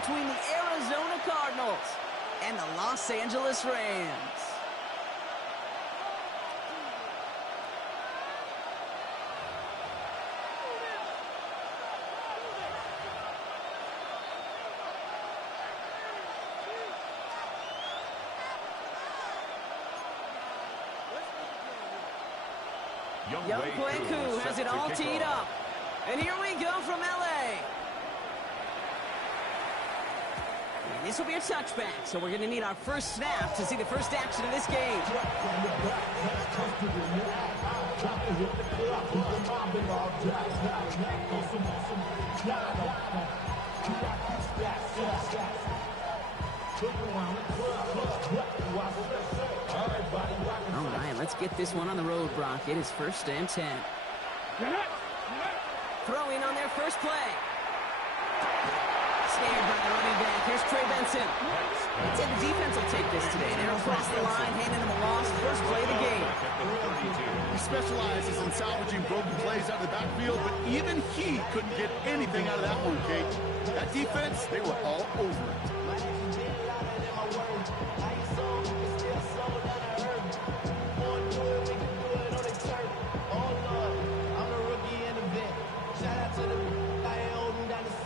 between the Arizona Cardinals and the Los Angeles Rams. Young Kweku has it all teed up. And here we go from L.A. And this will be a touchback, so we're going to need our first snap to see the first action of this game. All right, let's get this one on the road, Brock. It is 1st and 10. Throwing on their first play. Snared by the running back. Here's Trey Benson. I'd say the defense will take this today. They're across the line, handing him a loss. First play of the game. He specializes in salvaging broken plays out of the backfield, but even he couldn't get anything out of that one, Kate. That defense, they were all over it.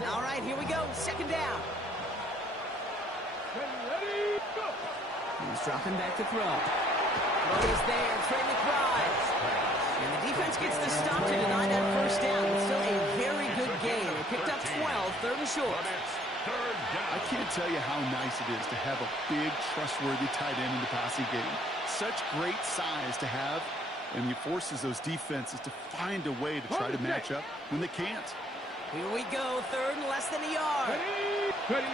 All right, here we go. 2nd down. He's dropping back to throw. Throw is there. Trey McBride. And the defense gets the stop to deny that first down. It's still a very good game. They picked up 12, 3rd and short. I can't tell you how nice it is to have a big, trustworthy tight end in the passing game. Such great size to have, and he forces those defenses to find a way to try to match up when they can't. Here we go, 3rd and less than a yard. Ready.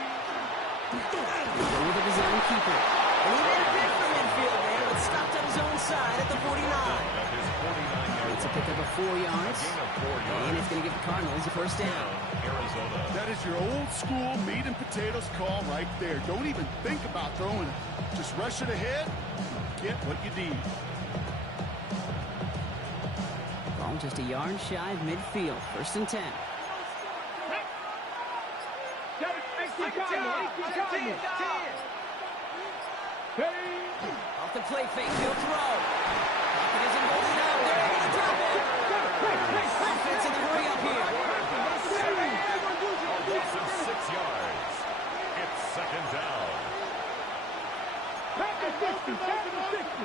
Go with his own keeper. And he made a bid for midfield there, but stopped on his own side at the 49. It's a pickup of 4 yards, and it's going to give the Cardinals a first down. That is your old school meat and potatoes call right there. Don't even think about throwing it. Just rush it ahead and get what you need. Ball just a yard shy of midfield. 1st and 10. Off the play fake, he'll throw. Pocket isn't holding up. They're able to drop it. Offense in the hurry up here. A loss of 6 yards. It's 2nd down. Back to 60. Back to 60.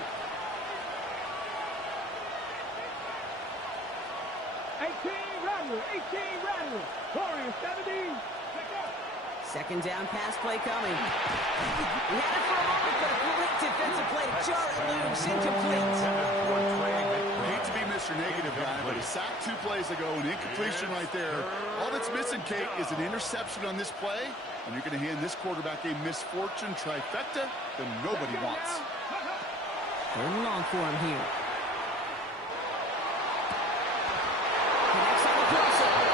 18 Rattler. Warriors 17. 2nd down, pass play coming. He had it for a moment, but a great defensive play to Charlie Luke's incomplete. I hate to be Mr. Negative guy, but he sacked 2 plays ago, an incompletion right there. All that's missing, Kate, is an interception on this play, and you're going to hand this quarterback a misfortune trifecta that nobody wants. 3rd and long for him here. Connects on the crossover.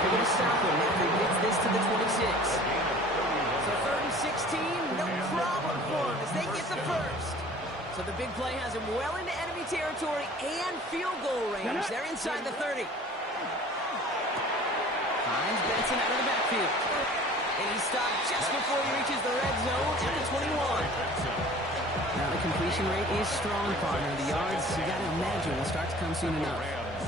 They're going to stop him after he gets this to the 26. So 3rd and 16, no problem for him as they get the first. So the big play has him well into enemy territory and field goal range. They're inside the 30. Finds Benson out of the backfield. And he's stopped just before he reaches the red zone at the 21. Now the completion rate is strong, partner. The yards, you got to imagine, will start to come soon enough.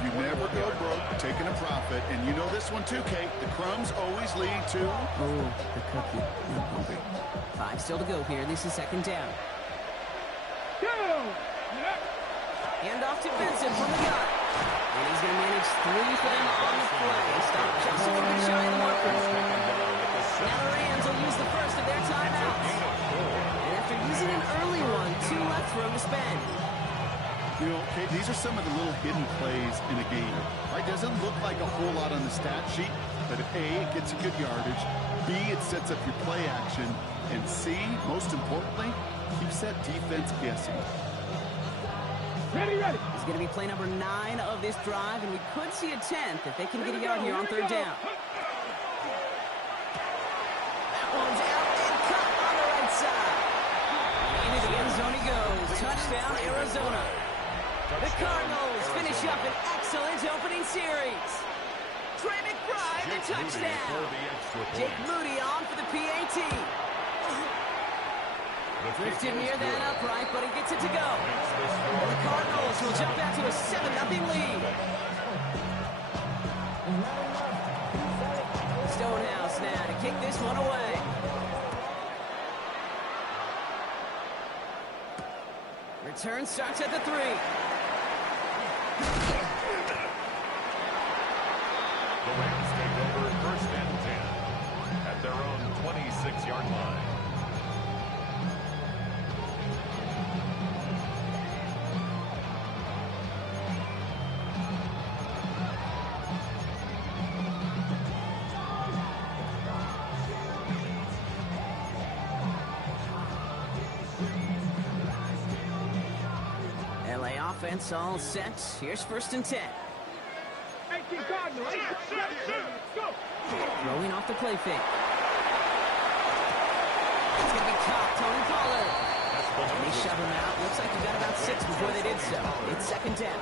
You never go broke taking a profit, and you know this one too, Kate. The crumbs always lead to... Oh, the cookie. I'm hungry. 5 still to go here. This is 2nd down. Hand off to Benson from the gun. And he's going to manage 3 for them on the play. Stop just a little bit shy of the marker. Now the Rams will use the first of their timeouts. And after using an early one, 2 left for him to spend. You know, Kate, these are some of the little hidden plays in a game. Right? Doesn't look like a whole lot on the stat sheet, but if A, it gets a good yardage, B, it sets up your play action, and C, most importantly, keeps that defense guessing. Ready. It's going to be play number 9 of this drive, and we could see a 10th if they can get a yard here on 3rd down. That one's out and cut on the right side. Into the end zone he goes. Touchdown, Arizona. The Cardinals finish up an excellent opening series. Trey McBride, the touchdown. Jake Moody on for the PAT. Drifted near that upright, but he gets it to go. And the Cardinals will jump out to a 7-0 lead. Stonehouse now to kick this one away. Return starts at the 3. The Rams take over 1st and 10 at their own 26-yard line. Offense all set. Here's 1st and 10. Throwing off the play fake. It's going to be caught. Tony Pollard. And they shove him out. Looks like you got about 6 before they did so. It's 2nd down.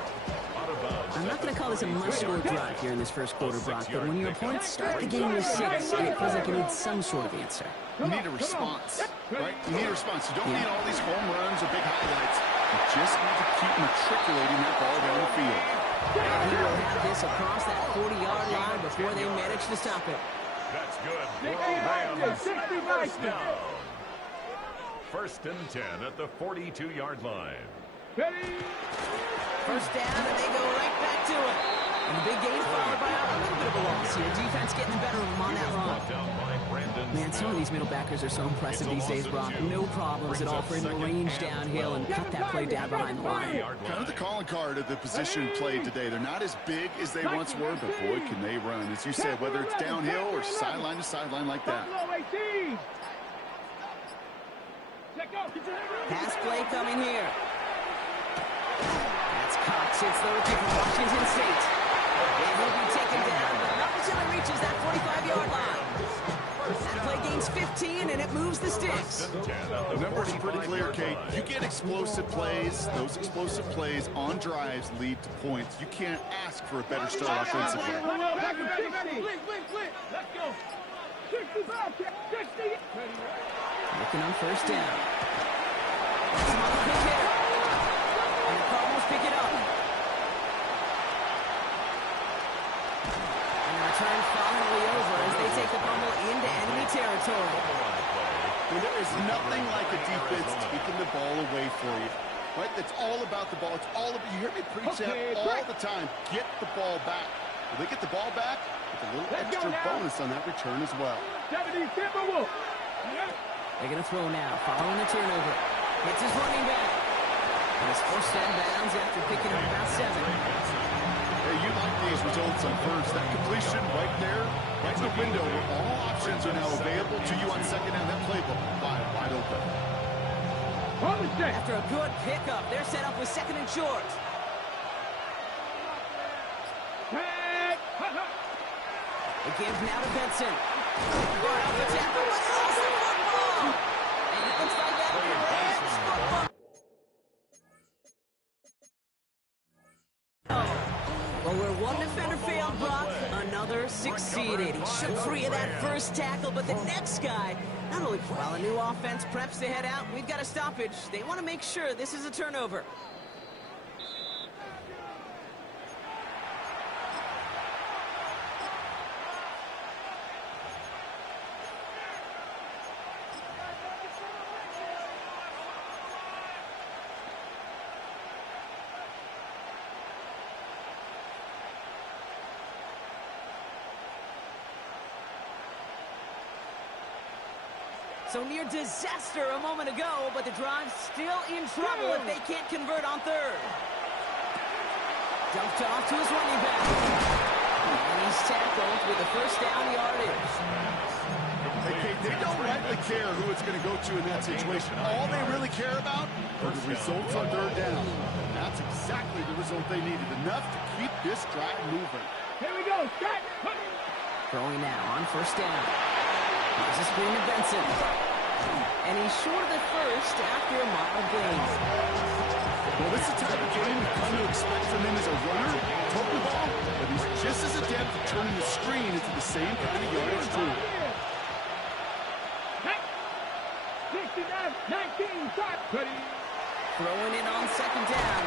I'm not going to call this a must-score drive here in this first quarter, Brock, but when your opponents start the game with 6, it feels like you need some sort of answer. You need a response, right? You need a response. You don't need all these home runs or big highlights. You just need to keep matriculating that ball down the field. And he will have this across that 40-yard line before they manage to stop it. That's good. Rams, 1st down. 1st and 10 at the 42-yard line. 1st down, and they go right back to it. And the big gain followed by a little bit of a loss here. Defense getting the better of them on that run. Man, some of these middle backers are so impressive these days, Brock. No problems at all for him to range downhill and cut that play down behind the line. Kind of the calling card of the position played today. They're not as big as they once were, but boy, can they run. As you said, whether it's downhill or sideline to sideline like that. Pass play coming here. That's Cox. It's the rookie from Washington State. And he'll be taken down, but not until it reaches that 45-yard line. That play gains 15, and it moves the sticks. The numbers are pretty clear, Kate. You get explosive plays. Those explosive plays on drives lead to points. You can't ask for a better start offensively. Looking on 1st down. That's another quick hit. And the Cardinals pick it up. And the return finally over as they take the fumble into enemy territory. Well, there is nothing like a defense taking the ball away for you. Right? That's all about the ball. It's all about, you hear me preach that all the time. Get the ball back. Will they get the ball back? With a little extra bonus on that return as well. They're going to throw now, following the turnover. Hits his running back. And it's 1st and bounds after picking up about 7. Hey, you like these results on 1st. That completion right there, right in the window where all options are now available to you on 2nd down. That playbook wide open. After a good pickup, they're set up with 2nd and short. It gives now to Benson. Going off the tackle, but he lost the football. And it looks like that'll be Rams football. Well, where one defender failed, Brock, another succeeded. He shook free of that 1st tackle, but the next guy, not only while a new offense preps to head out, we've got a stoppage. They want to make sure this is a turnover. So near disaster a moment ago, but the drive's still in trouble if they can't convert on 3rd. Dumped off to his running back. And he's tackled with the 1st down yardage. Hey, Kate, they don't rightly care who it's going to go to in that situation. All they really care about are the results on 3rd down. And that's exactly the result they needed. Enough to keep this drive moving. Here we go. Start. Throwing now on 1st down. Here's a screen to Benson. And he's short of the 1st after a mild gain. Well, this is the type of game we've come to expect from him as a runner, toting the ball, but he's just as adept at turning the screen into the same kind of yardage, too. 69-19, start. Throwing it on second down.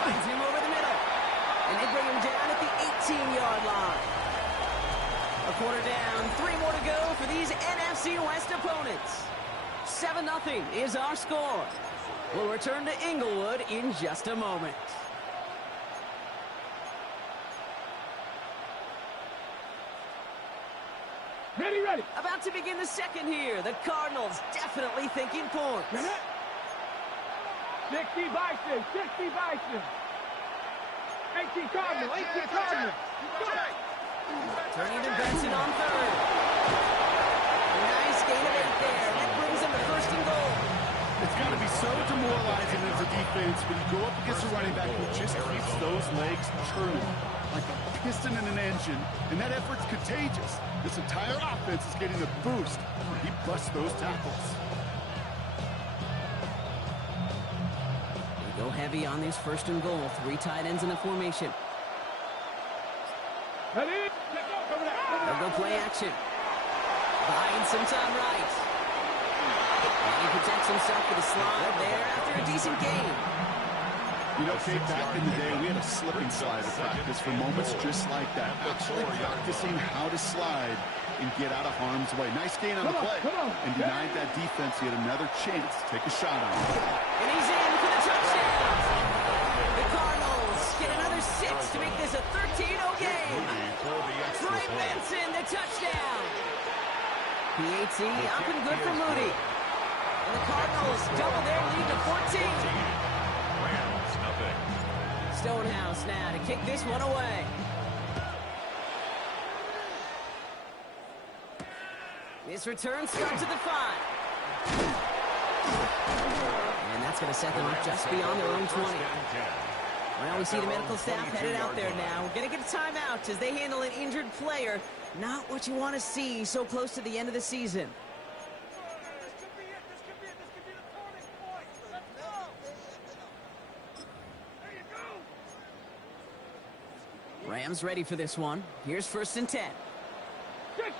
Finds him over the middle. And they bring him down at the 18-yard line. A quarter down, 3 more to go for these NFC West opponents. 7-0 is our score. We'll return to Inglewood in just a moment. Ready. About to begin the second here. The Cardinals definitely thinking points. 60 Bison. 18 Cardinal. Turning to Benson on third. Nice gain of 8 there. That brings them to first and goal. It's got to be so demoralizing as a defense when you go up against a running back who just keeps those legs turning like a piston in an engine, and that effort's contagious. This entire offense is getting a boost. He busts those tackles. They go heavy on this first and goal. 3 tight ends in the formation. They'll go play action. Buying some time right. And he protects himself with a slide there after a decent gain. You know, Kate, back in the day, we had a slipping slide at practice for moments just like that. Actually practicing how to slide and get out of harm's way. Nice gain on the play. And denied that defense yet another chance to take a shot on him. And he's in for the touchdown. The Cardinals get another 6 to make this a 13-0 game. Trey Benson, the touchdown. PAT up and good for Moody. And the Cardinals double their lead to 14. Stonehouse now to kick this one away. This return starts at the 5. And that's going to set them up just beyond their own 20. Well, we see the medical staff headed out there now. We're going to get a timeout as they handle an injured player. Not what you want to see so close to the end of the season. Rams ready for this one. Here's 1st and 10. Back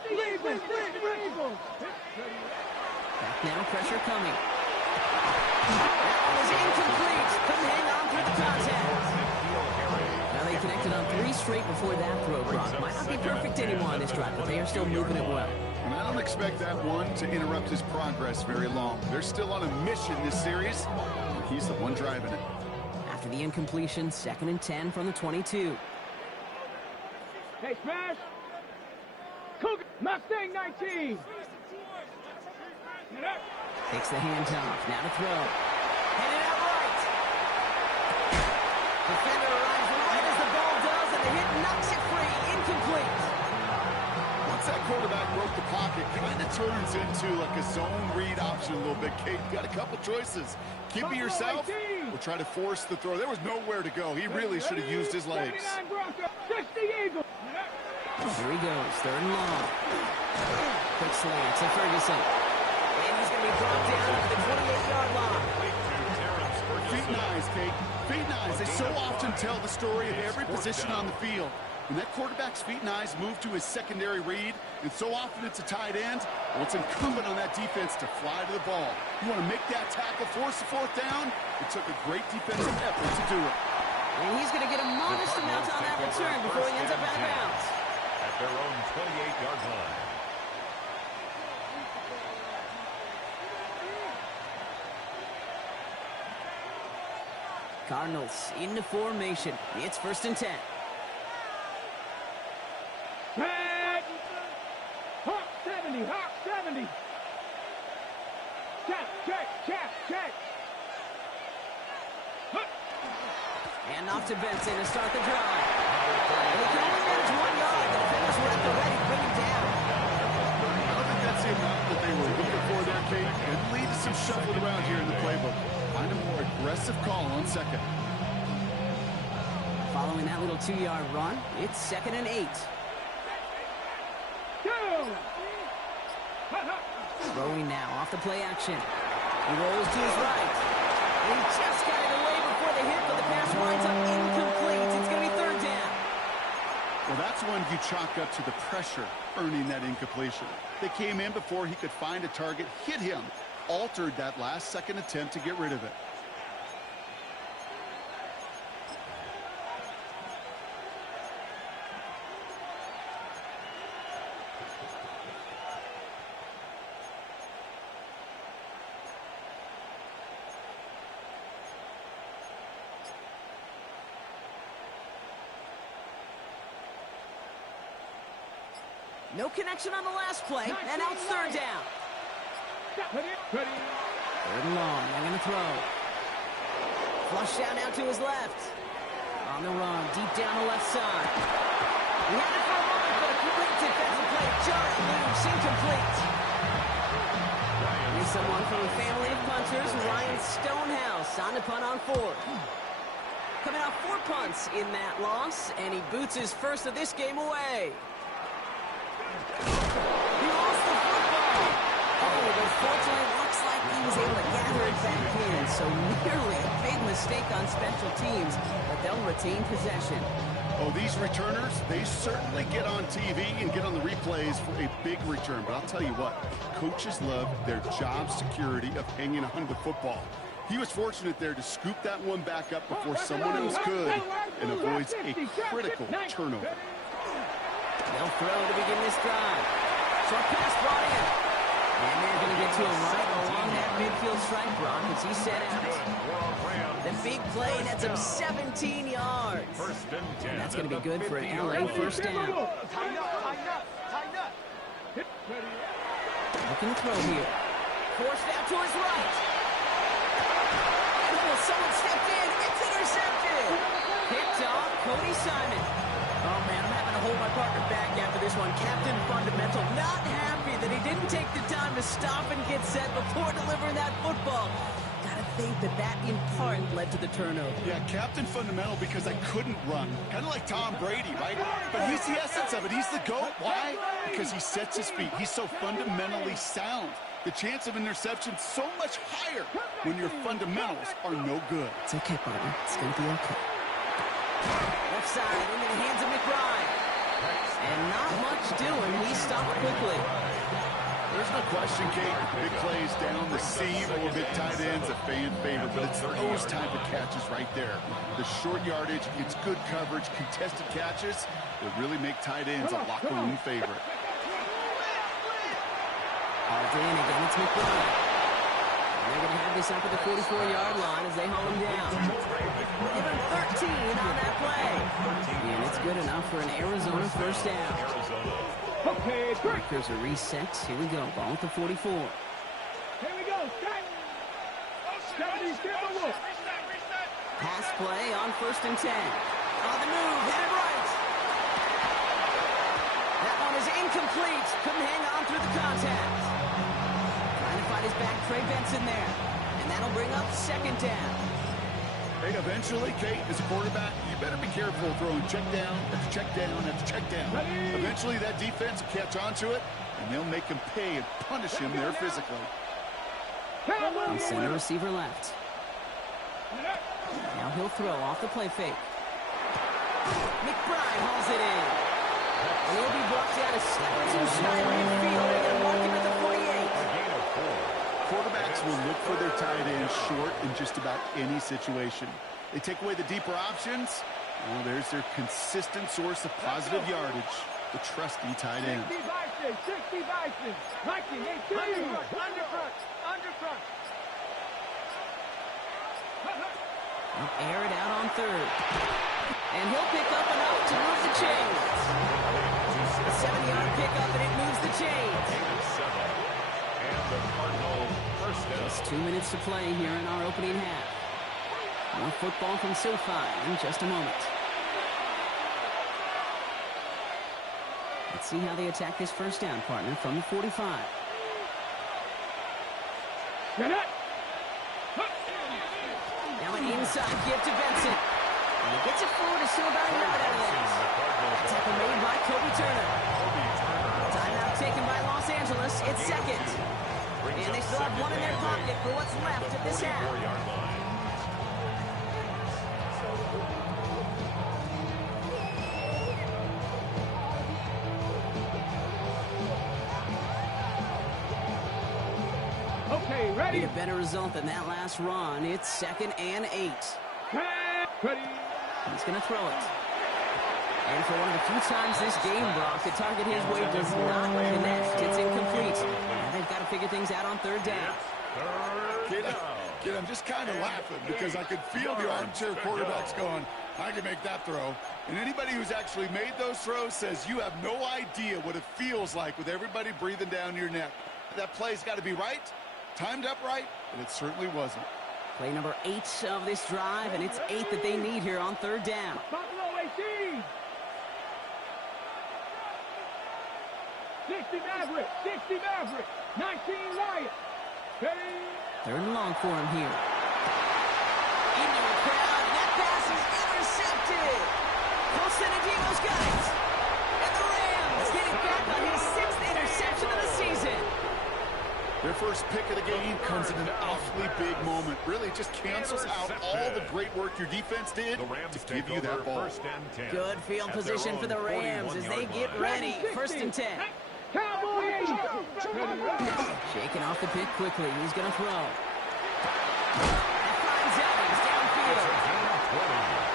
now, pressure coming. That was incomplete. Couldn't hang on through the contact. Now they connected on 3 straight before that throw, Brock. Might not be perfect anymore on this drive, but they are still moving it well. And I don't expect that one to interrupt his progress very long. They're still on a mission this series, and he's the one driving it. After the incompletion, 2nd and 10 from the 22. Hey, smash! Cougar, Mustang 19! Takes the handoff, now to throw. Headed out right. Defender arrives right as the ball does, and the hit knocks it free. Incomplete. Once that quarterback broke the pocket, kind of turns into like a zone read option a little bit. Kate, you got a couple choices. Keep it yourself or try to force the throw. There was nowhere to go. He really should have used his legs. 60 Eagles! Here he goes, 3rd and long. Quick slant to Ferguson. And he's going to be brought down at the 28-yard line. Feet and eyes, Kate. Feet and eyes. They so often tell the story of every position on the field. When that quarterback's feet and eyes move to his secondary read, and so often it's a tight end, well, it's incumbent on that defense to fly to the ball. You want to make that tackle, force the 4th down? It took a great defensive effort to do it. And he's going to get a modest amount on that return before he ends up out of bounds. At their own 28-yard line. Cardinals into formation. It's 1st and 10. Hawk 70, Hawk 70. Check. And off to Benson to start the drive. And he can only manage 1 yard. The defenders were at the ready to bring him down. I don't think that's the amount that they were looking for there, Kate. It leads to some shuffling around here in the playbook. Find a more aggressive call on 2nd. Following that little 2-yard run, it's 2nd and 8. Throwing now off the play action. He rolls to his right. He just got it away before the hit, but the pass winds up incomplete. It's going to be third down. Well, that's one you chalk up to the pressure earning that incompletion. They came in before he could find a target, hit him, altered that last-second attempt to get rid of it. No connection on the last play, and now it's third down. Third and long, they're going to throw. Flush down now to his left. On the run, deep down the left side. He had it for a moment, but a great defensive play. Jarring loose, incomplete. Here's someone from a family of punters, Ryan Stonehouse, on the punt on fourth. Coming off 4 punts in that loss, and he boots his first of this game away. He lost the football. Oh, but fortunately, it looks like he was able to gather it back in. So nearly a big mistake on special teams, but they'll retain possession. Oh, these returners, they certainly get on TV and get on the replays for a big return. But I'll tell you what, coaches love their job security of hanging on the football. He was fortunate there to scoop that one back up before someone else could and avoids a critical turnover. They'll throw to begin this drive. Short pass brought in. And they're going to get to him right along that midfield strike, Brock, as he set out. The big play, that's him 17 yards. And that's going to be good for an LA first down. Looking to throw here. Forced out to his right. Oh, someone stepped in. It's intercepted. Picked off Cody Simon. Oh, man, I'm having to hold my partner back after this one. Captain Fundamental not happy that he didn't take the time to stop and get set before delivering that football. Gotta think that in part led to the turnover. Yeah, Captain Fundamental because I couldn't run. Kind of like Tom Brady, right? But he's the essence of it. He's the GOAT. Why? Because he sets his feet. He's so fundamentally sound. The chance of interception so much higher when your fundamentals are no good. It's okay, partner. It's gonna be okay. Left side into the hands of McBride. And not much doing. He stopped quickly. There's no question, Kate. Big plays down the seam or big tight ends, a fan favorite. But it's those type of catches right there. The short yardage, it's good coverage, contested catches that really make tight ends a locker room favorite. Hauled in again, it's McBride. They're going to have this up at the 44-yard line as they haul him down. Give him 13 on that play. And it's good enough for an Arizona first down. Okay, There's a reset. Here we go. Ball at the 44. Here we go. Pass play on 1st and 10. On the move, headed right. That one is incomplete. Couldn't hang on through the contact. Trying to find his back, Trey Benson there. And that'll bring up 2nd down. Hey, eventually, Kate, as a quarterback, you better be careful throwing check down after check down after check down. Eventually, that defense will catch on to it, and they'll make him pay and punish him there physically. And center receiver left. Now he'll throw off the play fake. McBride hauls it in. And he'll be brought down a step or two shy of midfield. They're going to mark him at the 48. Quarterbacks will look for their tight end short in just about any situation. They take away the deeper options. Well, there's their consistent source of positive yardage, the trusty tight end. 60 Bison. Mikey, 18. Underfront. He'll air it out on 3rd. And he'll pick up enough to move the chains. A 7-yard pickup, and it moves the chains. Just 2 minutes to play here in our opening half. More football from SoFi in just a moment. Let's see how they attack this first down, partner, from the 45. Now an inside give to Benson. And he gets it forward to still about a yard out of this. Tackle made by Kobe Turner. Timeout taken by Los Angeles. It's 2nd. And they still have one in their pocket for what's left of this half. Okay, ready? Need a better result than that last run. It's 2nd and 8. Ready? He's going to throw it. And for one of the few times this game, Brock, the target his way does not connect. It's incomplete. And they've got to figure things out on 3rd down. Kid, I'm just kind of laughing because I could feel the armchair quarterbacks going, I can make that throw. And anybody who's actually made those throws says you have no idea what it feels like with everybody breathing down your neck. That play's got to be right, timed up right, and it certainly wasn't. Play number 8 of this drive, and it's 8 that they need here on 3rd down. Buffalo 18. 60 Maverick. 60 Maverick. 19 Riot. Ready? 3rd and long for him here. Into the crowd, and that pass is intercepted. Cole Senadino's got it. And the Rams get it back on his 6th interception of the season. Their first pick of the game comes in an awfully big moment. Really, it just cancels out all the great work your defense did to give you that ball. Good field position for the Rams as they get ready. 1st and 10. Cowboys. Shaking off the pick quickly. He's going to throw. That finds Evans downfield.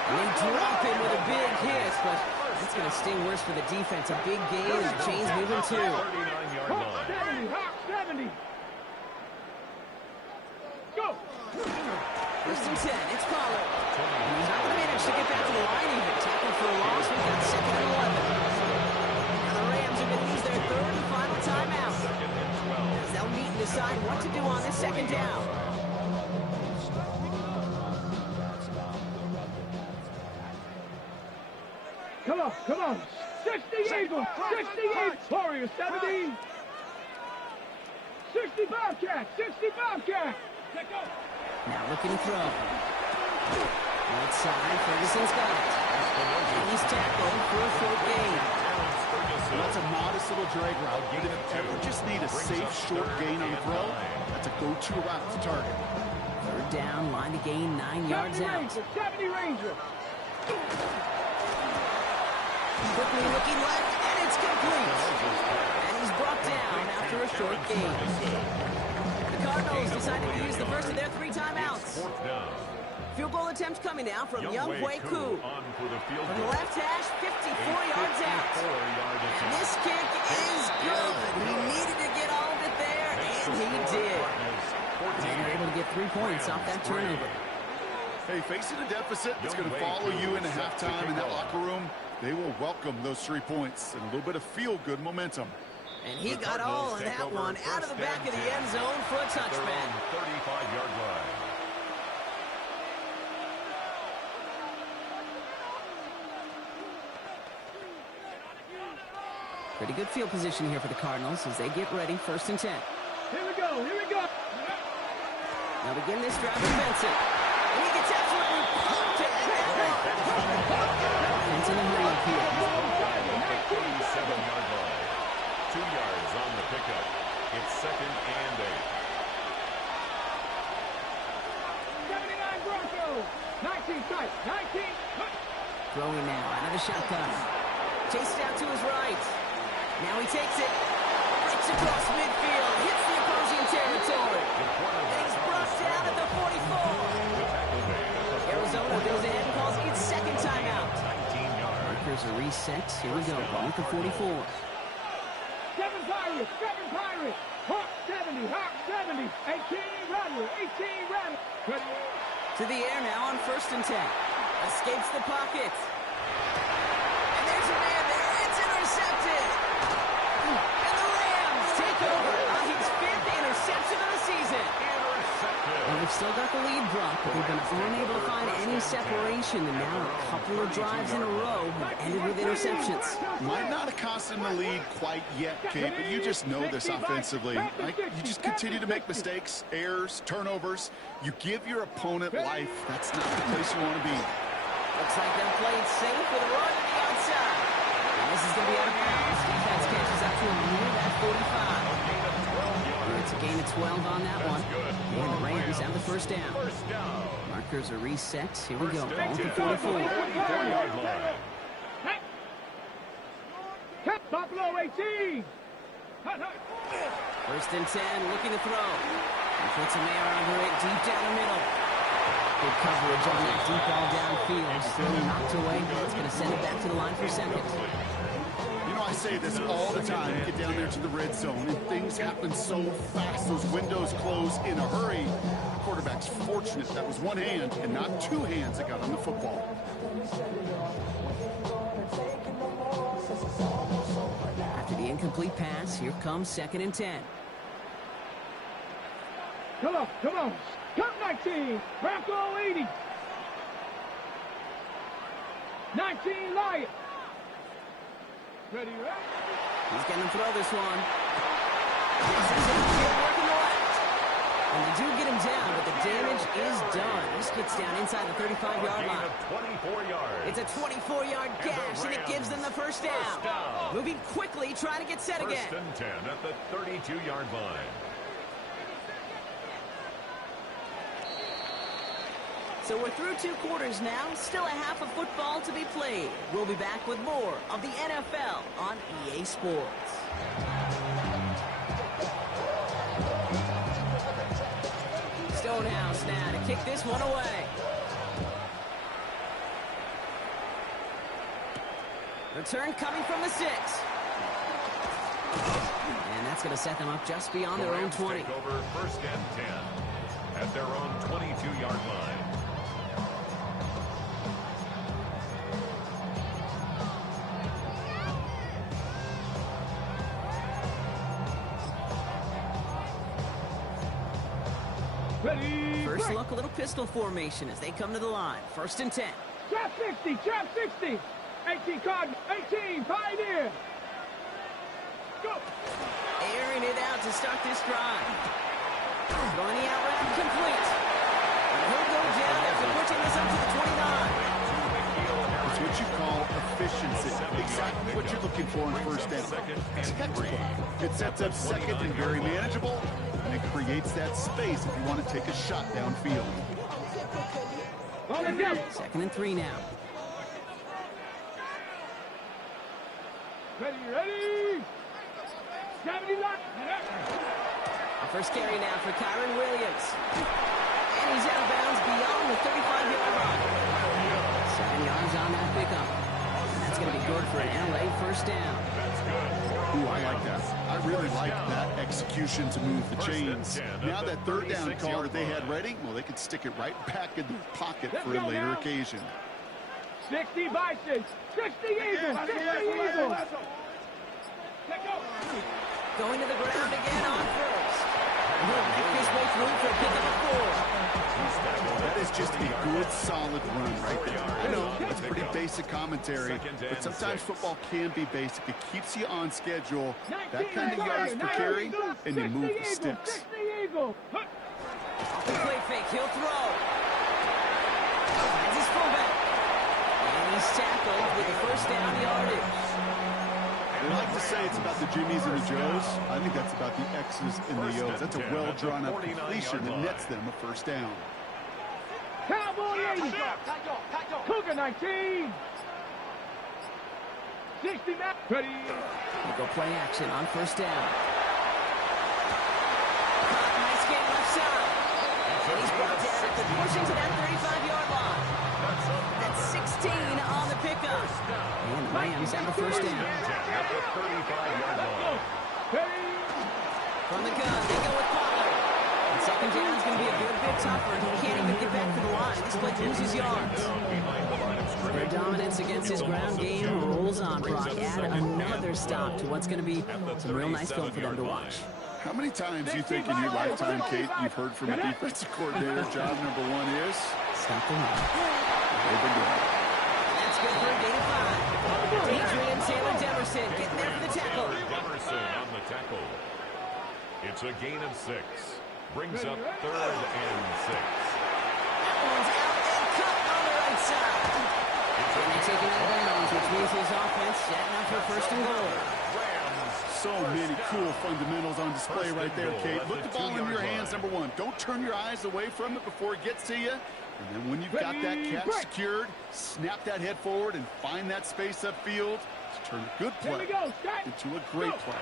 They drop him with a big hit, but that's going to sting worse for the defense. A big gain and the chains moving too. 70. Go. 1st and 10. It's Pollard. He's not going to manage to get back to the line even. Tackled for a loss. We've got 2nd and 11. Now the Rams are going to use their 3rd and final timeout. As they'll meet and decide what to do on this 2nd down. Come on. 60 Eagles. 68 Warriors. 70. 60 Bobcats. 60 Bobcats. Now looking to throw. Right side, Ferguson's got it. And he's tackled for a 4th gain. That's a modest little drag route. But if you ever just need a safe, short gain on the throw, that's a go-to route to target. 3rd down, line to gain 9 yards out. 70 Rangers. Quickly looking left, and it's complete. And he's brought down after a short gain. The Cardinals decided to use the first of their 3 timeouts. Field goal attempt coming now from Young Wei Koo. From the left hash, 54 yards out. And this kick is good. He needed to get all of it there, and he did. And they're able to get 3 points off that turnover. Hey, facing a deficit, it's going to follow you into halftime in that locker room. They will welcome those 3 points and a little bit of feel-good momentum. And he got all of that one out of the back of the end zone for a touchback. 35-yard line. Pretty good field position here for the Cardinals as they get ready. 1st and 10. Here we go. They'll begin this drive offensive. And he gets absolutely pumped at that one. Offense in the hurry here. 47-yard line. 2 yards on the pickup. It's 2nd and 8. 79 Broncos. 19 tight. 19. Throwing now out of the shotgun. Chased out to his right. Now he takes it. Breaks across midfield. Hits the opposing territory. And he's brought down at the 44. Arizona goes ahead and calls its 2nd timeout. 19 yards. Markers are reset. Here we go. Ball at the 44. 7 Pirates. Hawk 70. 18 Rattler. To the air now on 1st and 10. Escapes the pocket. And there's a man there. It's intercepted. And the Rams take over on his 5th interception of the season. Well, they've still got the lead, Brock, but they've been unable to find any separation. And now a couple of drives in a row have ended with interceptions. Might not have cost them the lead quite yet, Kate, but you just know this offensively. Right? You just continue to make mistakes, errors, turnovers. You give your opponent life. That's not the place you want to be. Looks like they're playing safe with a run to the outside. And this is going to be out of bounds. Defense catches up to him near that 45. It's a gain of 12 on that one. And the Rams have the 1st down. Markers are reset. Here we go. Ball at the 44. Buffalo 18. First and 10, looking to throw. He puts a man under it, deep down the middle. Good coverage on that deep ball downfield. Still knocked away. It's going to send it back to the line for second. You know, I say this all the time. Get down there to the red zone, and things happen so fast. Those windows close in a hurry. The quarterback's fortunate that was one hand and not two hands that got on the football. After the incomplete pass, here comes second and 10. Come on. Cut 19. Bronco 80. 19 Lions. Ready? He's going to throw this one. Working left. And they do get him down, but the damage is done. This gets down inside the 35-yard line. 24 yards. It's a 24-yard gash, and it gives them the first down. Moving quickly, trying to get set again. First and 10 at the 32-yard line. So we're through 2 quarters now. Still a half of football to be played. We'll be back with more of the NFL on EA Sports. Stonehouse now to kick this one away. Return coming from the 6. And that's going to set them up just beyond their own 20. Take over first and 10 at their own 22-yard line. First look, a little pistol formation as they come to the line. First and 10. Trap 60. 18 card. 18 Pioneer. Go. Airing it out to start this drive. Throwing the out route complete. And he'll go down after pushing this up to the 29. It's what you call efficiency. Exactly what you're looking for in first down. Textbook. It sets up second and very manageable, and it creates that space if you want to take a shot downfield. Second and 3 now. Ready. 70 line. The first carry now for Kyron Williams. And he's out of bounds beyond the 35-yard line. 7 yards on that pickup. And that's going to be good for an LA first down. Ooh, I like that. I really like that execution to move the chains. Now that third down call that they had ready, well, they could stick it right back in their pocket for a later occasion. 60 Bison. 60 Eagles. 60 Eagles. Going to the ground again on first. And he'll make his way through for a pickup of 4. That is just a good, solid run right there. I know, it's pretty basic commentary, but sometimes football can be basic. It keeps you on schedule, that kind of yards per carry, and you move the sticks. Play fake, he'll throw. Finds his fullback. And he's tackled with the first down yardage. They like to say it's about the Jimmies and the Joes. I think that's about the X's and the O's. That's a well-drawn-up completion that nets them a first down. Cowboy 80. Cougar 19. 60 back. Ready. We'll go play action on first down. Nice game left side. And he's brought down after pushing to that 35-yard line. That's 16 on the pickup. And the Rams have the first down. From the gun, they go with Pollard. And second down is going to be a good bit tougher. He can't even get back to the line. This play loses yards. Their dominance against his ground game rolls on, Brock. Add another stop to what's going to be some real nice film for them to watch. How many times do you think in your lifetime, Kate, you've heard from a defensive coordinator, job number 1 is? Stop the run. Play the game. That's good for a gain of 5. Adrian Taylor Demerson getting there for the tackle. Demerson on the tackle. It's a gain of 6. Brings up 3rd and 6. That one's out and cut on the right side. And they take it out of bounds, which means his offense setting up for first and goal. So many cool fundamentals on display right there, Kate. Look the ball in your hands, number 1. Don't turn your eyes away from it before it gets to you. And then when you've got that catch secured, snap that head forward and find that space upfield to turn a good play into a great play.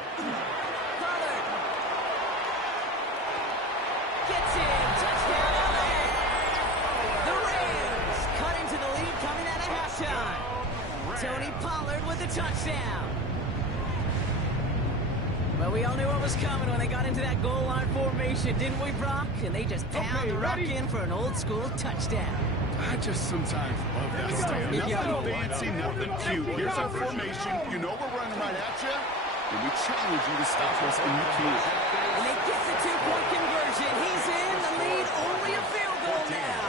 first down. Well, we all knew what was coming when they got into that goal line formation, didn't we, Brock? And they just pound the rock in for an old-school touchdown. I just sometimes love that style. Nothing fancy, nothing cute. Here's our formation. You know we're running right at you, and we challenge you to stop us, and you can't. And they get the two-point conversion. He's in the lead, only a field goal now.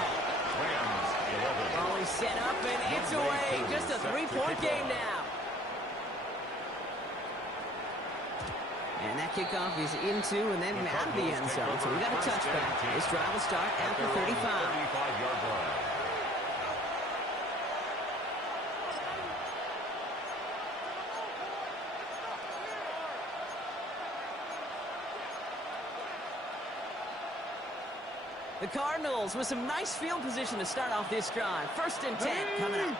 Ball is set up, and it's away. Just a three-point game now. And that kickoff is into and then out of the end zone. So we got a touchback. This drive will start after 35. The Cardinals with some nice field position to start off this drive. 1st and 10 coming up.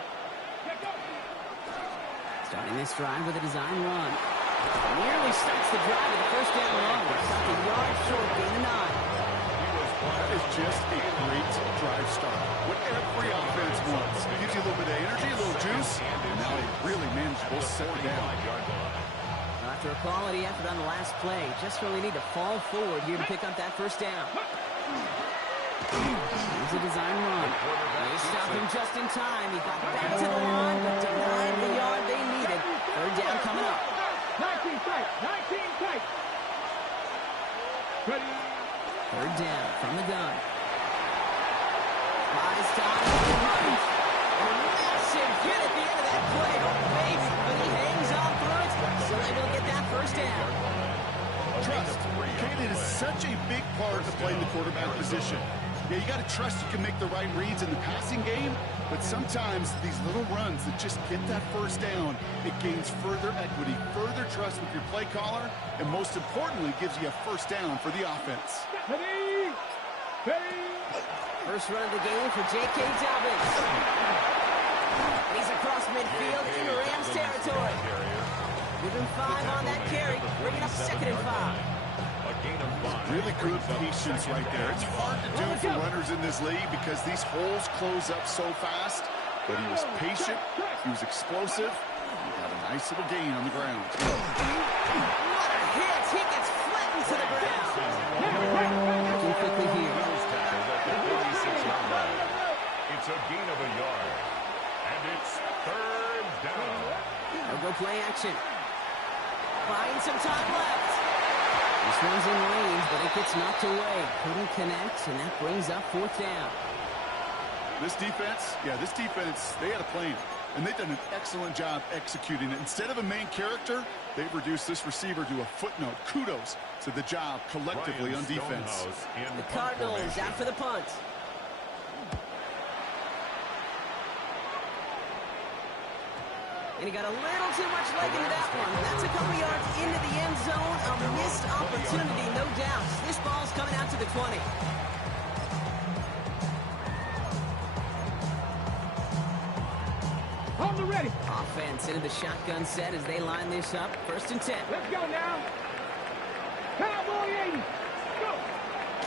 Starting this drive with a design run. Nearly stops the drive with the first down run. Stopped a yard short, gain of 9. That is just a great drive start. What every offense wants. It gives you a little bit of energy, a little juice, and now a really manageable second down. After a quality effort on the last play, just really need to fall forward here to pick up that first down. Here's a design run. They stopped him just in time. He got back to the line, but denied the yard they needed. 3rd down coming up. 19 tight. 19 tight. Ready. 3rd down from the gun. Buys time with the run. And a massive hit at the end of that play. Oh, baby. But he hangs on through it. So able to get that first down. Trust. It is such a big part of playing the quarterback position. Yeah, you got to trust you can make the right reads in the passing game, but sometimes these little runs that just get that first down, it gains further equity, further trust with your play caller, and most importantly, gives you a first down for the offense. Ready. Ready. First run of the game for J.K. Dobbins. And he's across midfield into Rams territory. Give him 5 on that carry, bringing up 2nd and 5. Really good patience right there. It's hard to do for runners in this league because these holes close up so fast. But he was patient. He was explosive. He got a nice little gain on the ground. What a hit. He gets flattened to the ground. Looking quickly here. It's a gain of a yard. And it's 3rd down. They'll go play action. Buying some time left. This one's in range, but it gets knocked away. Couldn't connect, and that brings up 4th down. This defense, they had a plan, and they've done an excellent job executing it. Instead of a main character, they've reduced this receiver to a footnote. Kudos to the job collectively on defense. The Cardinals out for the punt. And he got a little too much leg into that one. That's a couple yards into the end zone. A missed opportunity, no doubt. This ball's coming out to the 20. On the ready. Offense into the shotgun set as they line this up. 1st and 10. Let's go now. Cowboy 80. Go.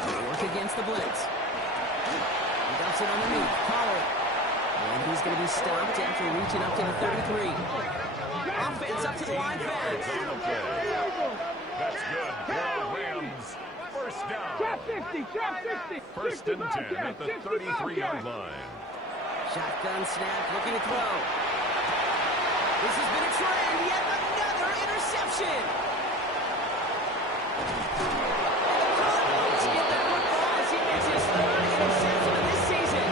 They work against the blitz. He dumps it underneath. Pollard. And he's going to be stopped after reaching up to the 33. Offense up to the line fast. That's good. Well, Rams, 1st down. Trap 60. Trap 60. 1st and 10 at the 33-yard line. Shotgun snap, looking to throw. This has been a trend. Yet another interception. And the Cardinals get the football as he makes his 3rd interception of this season.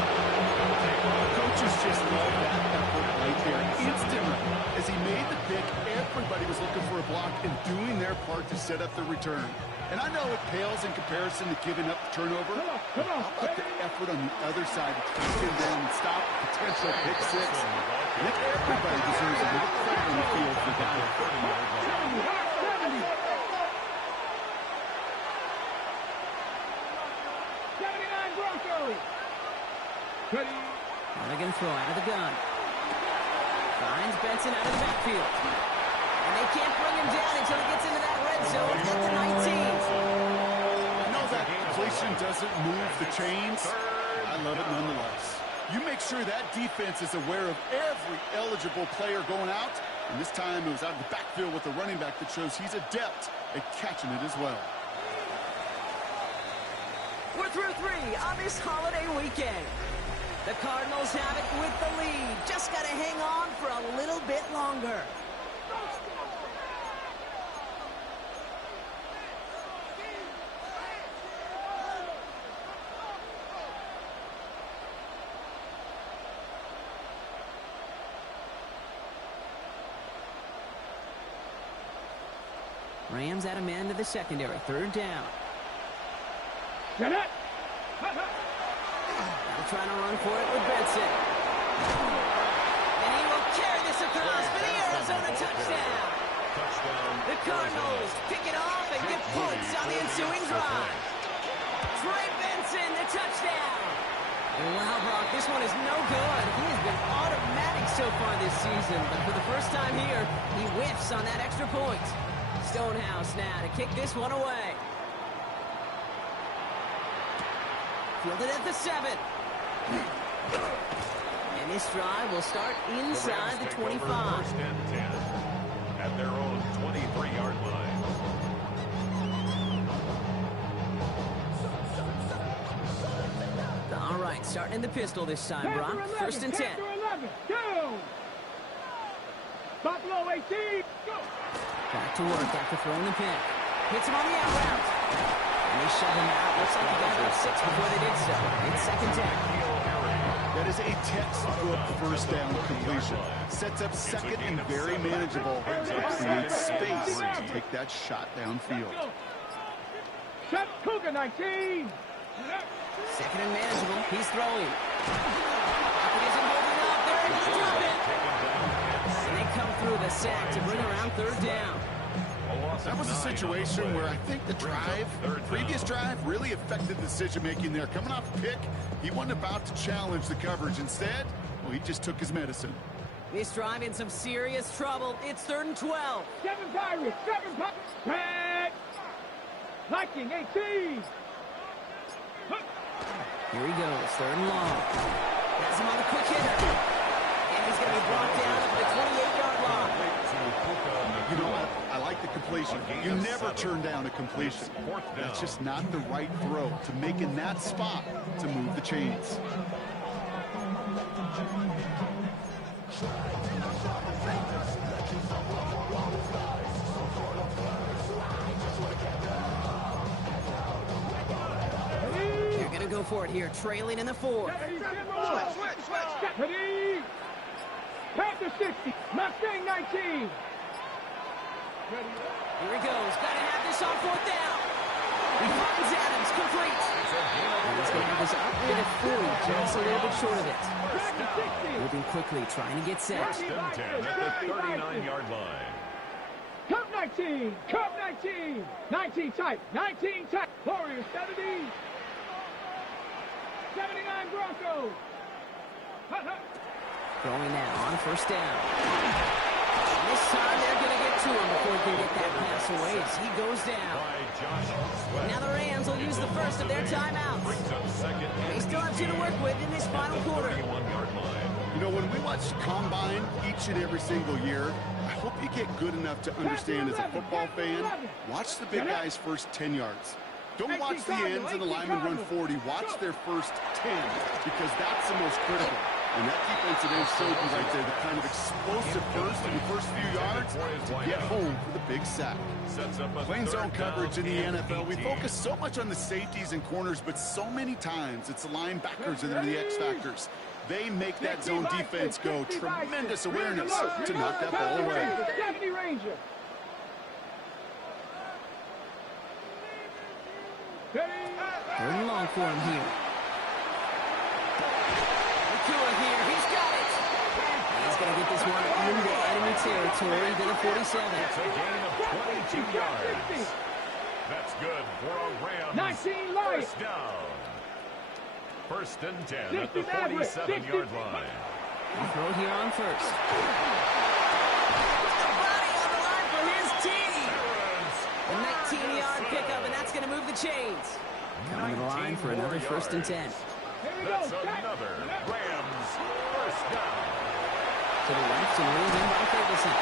Coaches just love that effort right there. Instantly, as he made the pick, everybody was looking for a block and doing their part to set up the return. And I know it pales in comparison to giving up the turnover. Come on. How about the effort on the other side to track him down and stop a potential pick 6? I think everybody deserves a little credit on the field for that. 70. 79 Broncos. Ready. Now they're going to throw out of the gun. Finds Benson out of the backfield. And they can't bring him down until he gets into that red zone at the 19. I know that completion doesn't move the chains. I love it nonetheless. You make sure that defense is aware of every eligible player going out, And this time it was out of the backfield with the running back that shows he's adept at catching it as well. We're through 3 on this holiday weekend. The Cardinals have it with the lead. Just got to hang on for a little bit longer. Rams at a man to the secondary. 3rd down. Get it. They're trying to run for it with Benson. And he will carry this across for the Arizona touchdown. The Cardinals pick it off and get points on the ensuing drive. Trey Benson, the touchdown. Wow, Brock, this one is no good. He has been automatic so far this season, but for the first time here, he whiffs on that extra point. Stonehouse now to kick this one away. Fielded at the 7. And this drive will start inside the 25. First and 10 at their own 23-yard line. All right, starting in the pistol this time, Brock. 1st and 10. 11. Go. Buffalo 18. Go. Back to work after throwing the pick. Hits him on the out route. And they shut him out. Looks like he got about 6 before they did so. It's 2nd down. That is a textbook first down completion. Sets up 2nd and very manageable. Creates space to take that shot downfield. Set Cougar 19. 2nd and manageable. He's throwing. Pocket isn't holding up. They're able to drop it. And they come through the sack to bring around 3rd down. That was a situation where I think the previous drive, really affected the decision-making there. Coming off a pick, he wasn't about to challenge the coverage. Instead, well, he just took his medicine. This drive in some serious trouble. It's 3rd and 12. 7 Pirates. 7 Pirates. Red. Viking 18. Here he goes. 3rd and long. Has him on the quick hitter. And he's going to be brought down at the 28-yard line. You know what? I like the completion. You never turn down a completion. That's just not the right throw to make in that spot to move the chains. They're going to go for it here, trailing in the 4th. Ready. Panther 60. Mustang 19. Here he goes. Got to have this on 4th down. He finds Adams, complete. And he's going to have this out near the 40, just a little bit short of it. Moving quickly, trying to get set. 1st and 10 at the 39-yard line. Cup 19. Cup 19. 19 tight. 19 tight. Warriors 70. 79 Broncos. Throwing now on 1st down. This time they're going to get to him before he can get that pass away as he goes down. Now the Rams will use the first of their timeouts. They still have 2 to work with in this final quarter. You know, when we watch Combine each and every single year, I hope you get good enough to understand as a football fan, watch the big guys' first 10 yards. Don't watch the ends and the linemen run 40. Watch their first 10 because that's the most critical. And that defensive end showed you right there the kind of explosive burst in the first few yards to get home for the big sack. Playing zone coverage in the NFL, we focus so much on the safeties and corners, but so many times it's the linebackers and they're the X factors. They make that zone defense go. Tremendous awareness to knock that ball away. 70 Ranger. Third and long for him here. Nakua here. He's got it. He's going to get this one into enemy territory to the 47. It's a gain of 22 yards. That's good for a Rams 19 Lions. first down. 1st and 10 at the 47-yard line. He'll throw it here on 1st. The body on the line for his team. A 19-yard pickup, and that's going to move the chains. Coming to the line for another 1st and 10. That's another Rams first down. To the left and reeled in by Ferguson.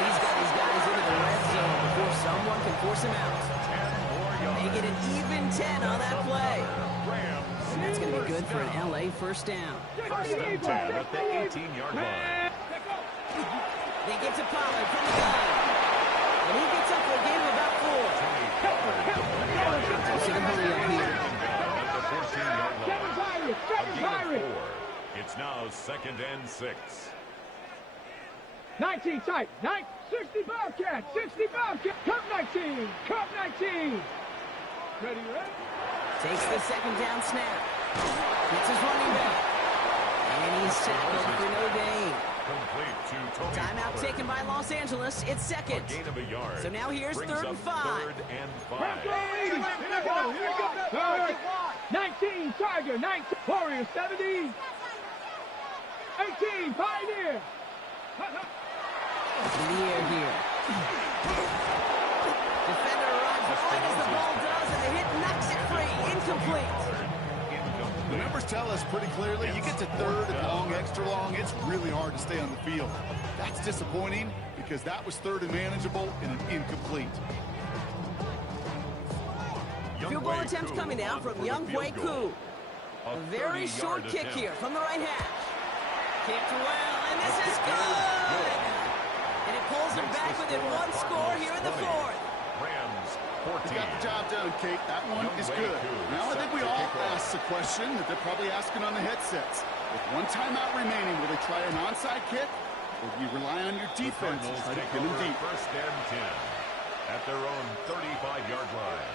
He's got his guys into the red zone before someone can force him out. 10 more yards. They get an even 10 on that play. Rams. And that's going to be good for an LA first down. First and 10 at the 18-yard line. They get to Pollard from the gun. And he gets up for a gain of about 4. So the hurry up here. At the 14-yard line. Seven A Pirates. gain of 4. It's now 2nd and 6. 19 tight. 60 Bobcat. 60 Bobcat. Cup 19. Cup 19. Ready, ready? Takes the second down snap. Gets his running back. And he's tackled for no gain. Complete to Tony Timeout Pollard. taken by Los Angeles. It's second. A gain of a yard. So now here's Brings 3rd up and 5. 3rd and 5. Here we go. Here we go. 19 Tiger. 19 Warriors. 70. 18 Pioneer. In the air here. Defender runs right as the ball does, and the hit knocks it free. Incomplete. The numbers tell us pretty clearly, you get to 3rd and long, extra long, it's really hard to stay on the field. That's disappointing because that was 3rd and manageable and an incomplete. Field goal attempt coming now from Young Wei Koo. A very short kick here from the right hash. Kicked well, and this is good! And it pulls them back within 1 score here in the 4th. Rams, You 14. got the job done, Kate. That one is good. Now I think we all ask the question that they're probably asking on the headsets. With 1 timeout remaining, will they try an onside kick? Or do you rely on your The defense to Cardinals try to take get them over deep? 1st and 10 at their own 35-yard line.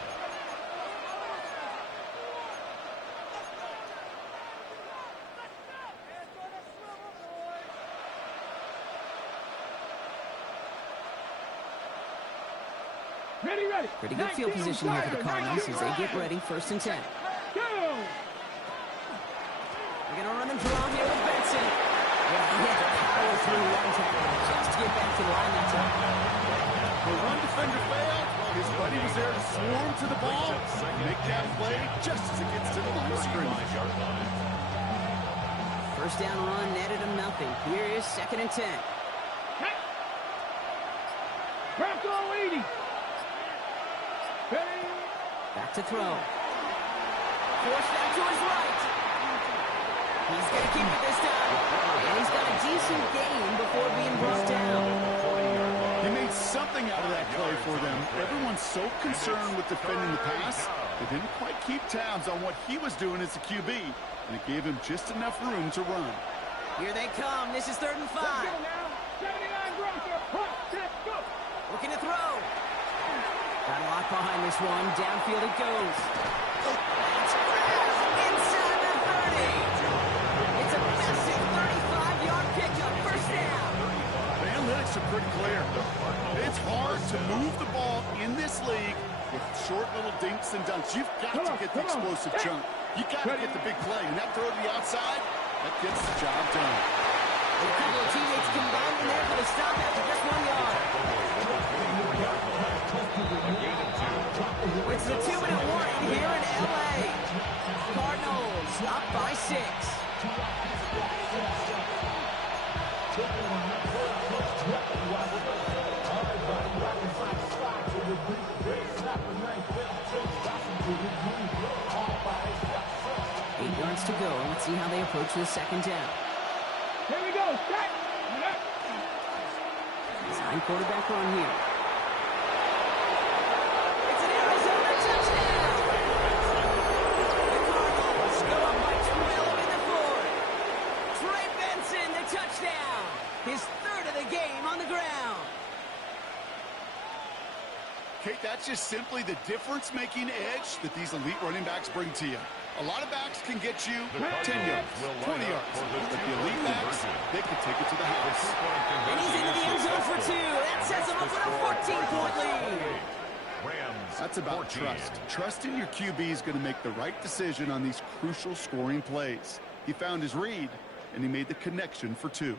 Ready, ready. Pretty good field position here for the Cardinals as they get ready. 1st and 10. Go. They're going to run the draw here with Benson. Yeah, he had to power through 1 tackle just to get back to the line that time. The one defender failed. His buddy was there to swarm to the ball. Make that play just as it gets to the line of scrimmage. 1st down run netted him nothing. Here is 2nd and 10. Bronco 80. Ready. Back to throw. Forced out to his right. He's going to keep it this time. And he's got a decent gain before being brought down. He made something out of that play for them. Everyone's so concerned with defending the pass, they didn't quite keep tabs on what he was doing as a QB, and it gave him just enough room to run. Here they come. This is 3rd and 5. Let's go now. 79 Bronco. Hot, set, go. Looking to throw. Got a lot behind this one. Downfield it goes. It's grabbed inside the 30. It's a massive 35-yard pickup. 1st down. The analytics are pretty clear. It's hard to move the ball in this league with short little dinks and dunks. You've got to get the explosive chunk. You got to get the big play. And that throw to the outside, that gets the job done. A couple of teammates combined in there for the stop after just 1 yard. It's a 2-minute warning here in LA. Cardinals up by 6. Eight yards to go. Let's see how they approach this 2nd down. Here we go. Set. Design quarterback run here. It's an Arizona touchdown. The Cardinals go up by 12 in the 4th. Trey Benson, the touchdown. His 3rd of the game on the ground. Kate, that's just simply the difference-making edge that these elite running backs bring to you. A lot of backs can get you 10 yards, 20 yards. But the elite backs, they can take it to the house. And he's into the end zone for 2. That sets him up with a 14-point lead. Rams, That's about 14. trust. Trust in your QB is going to make the right decision on these crucial scoring plays. He found his read, and he made the connection for 2.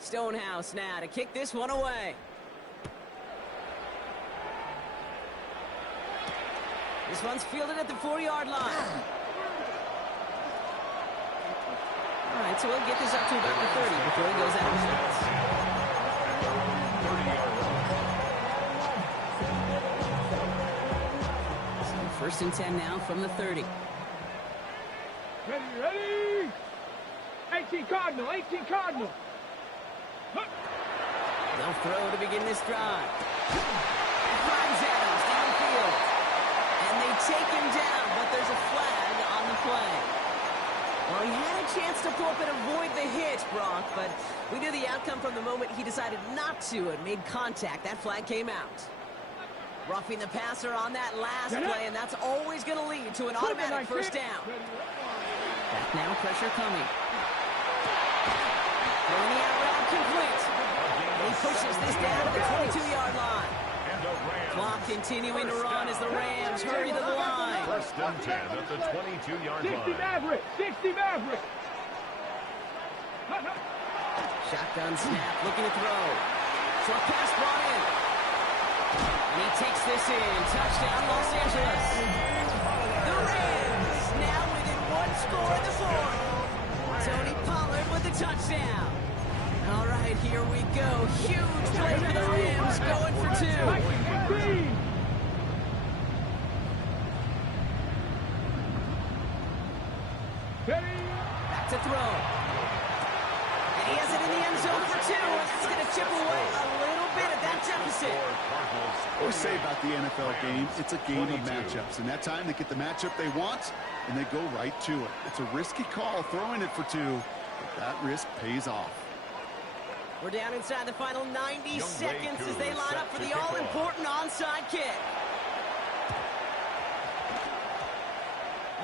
Stonehouse now to kick this one away. This one's fielded at the 4-yard line. All right, so we'll get this up to about the 30 before he goes out of bounds. 1st and 10 now from the 30. Ready? 18 Cardinal, 18 Cardinal. They'll throw to begin this drive. Finds Adams downfield. And they take him down, but there's a flag on the play. Well, he had a chance to pull up and avoid the hit, Brock, but we knew the outcome from the moment he decided not to and made contact. That flag came out. Roughing the passer on that last play, and that's always going to lead to an automatic first down. Back now, pressure coming. Throwing the out route complete. And he pushes this down to the 22-yard line. Clock continuing to run as the Rams hurry to the line. 1st and 10 at the 22-yard line. 60 Maverick, 60 Maverick. Shotgun snap, looking to throw. Short pass brought in. And he takes this in. Touchdown, Los Angeles. The Rams now within one score in the 4th. Tony Pollard with the touchdown. All right, here we go. Huge play for the Rams, going for 2. Back to throw. And he has it in the end zone for 2. It's going to chip away a little bit at that deficit. What we say about the NFL game, it's a game of matchups. And that time they get the matchup they want, and they go right to it. It's a risky call throwing it for 2, but that risk pays off. We're down inside the final 90 seconds as they line up for the all-important onside kick.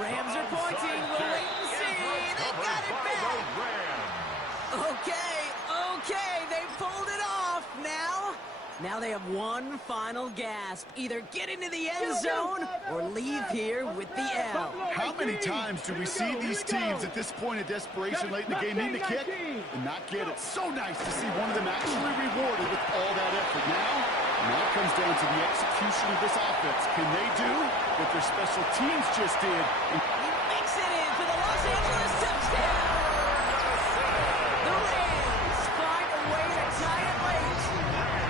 Rams are pointing. We'll wait and see. They got it back. Okay, they pulled it off. Now they have one final gasp. Either get into the end zone or leave here with the L. How many times do we see these teams at this point of desperation late in the game need to kick and not get it? So nice to see one of them actually rewarded with all that effort. Now it comes down to the execution of this offense. Can they do what their special teams just did? He makes it in for the Los Angeles touchdown. The Rams find a way to tie it late.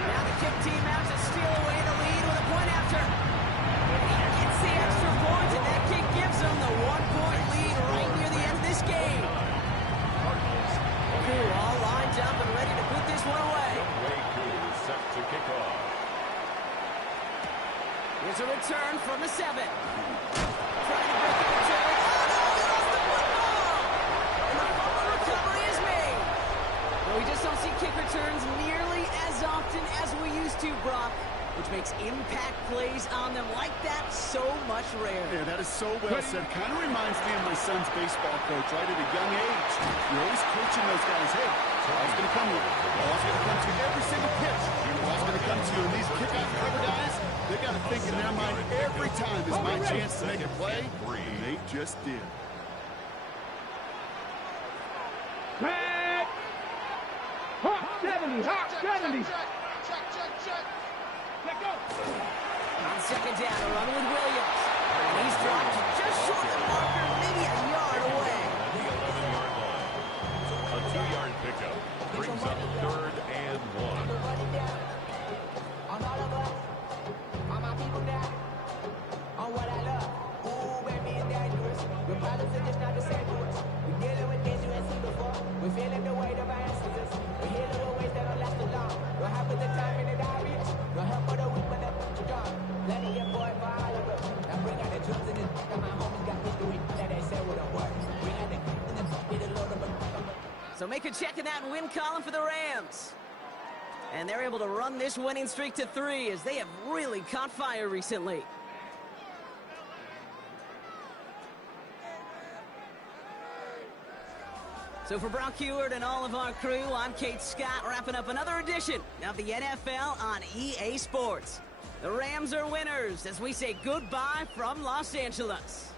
Now the kick team out to steal away the lead with a point after. He gets the extra point, and that kick gives them the 1-point lead right near the end of this game. Crew all lined up and ready to put this one away. Set to kick off. Here's a return from the 7. Trying to break the return. Oh, no, he lost the football! And the fumble recovery is made. Well, we just don't see kick returns nearly as often as we used to, Brock, which makes impact plays on them like that so much rarer. Yeah, that is so well said. Kind of reminds me of my son's baseball coach, right, at a young age. You're always coaching those guys. Hey, ball's going to come to you. Ball's going to come to you every single pitch. Ball's going to come to you. And these kickoff cover guys, they got to think in their mind every time is my chance to make a play, and they just did. Hot 70, hot 70. Let go. On 2nd down, a run with Williams. And he's dropped just short of the marker, maybe a yard away. The 11-yard line. A 2-yard pickup brings up 3rd and 1. So make a check in that win column for the Rams. And they're able to run this winning streak to 3 as they have really caught fire recently. So for Brock Heward and all of our crew, I'm Kate Scott, wrapping up another edition of the NFL on EA Sports. The Rams are winners as we say goodbye from Los Angeles.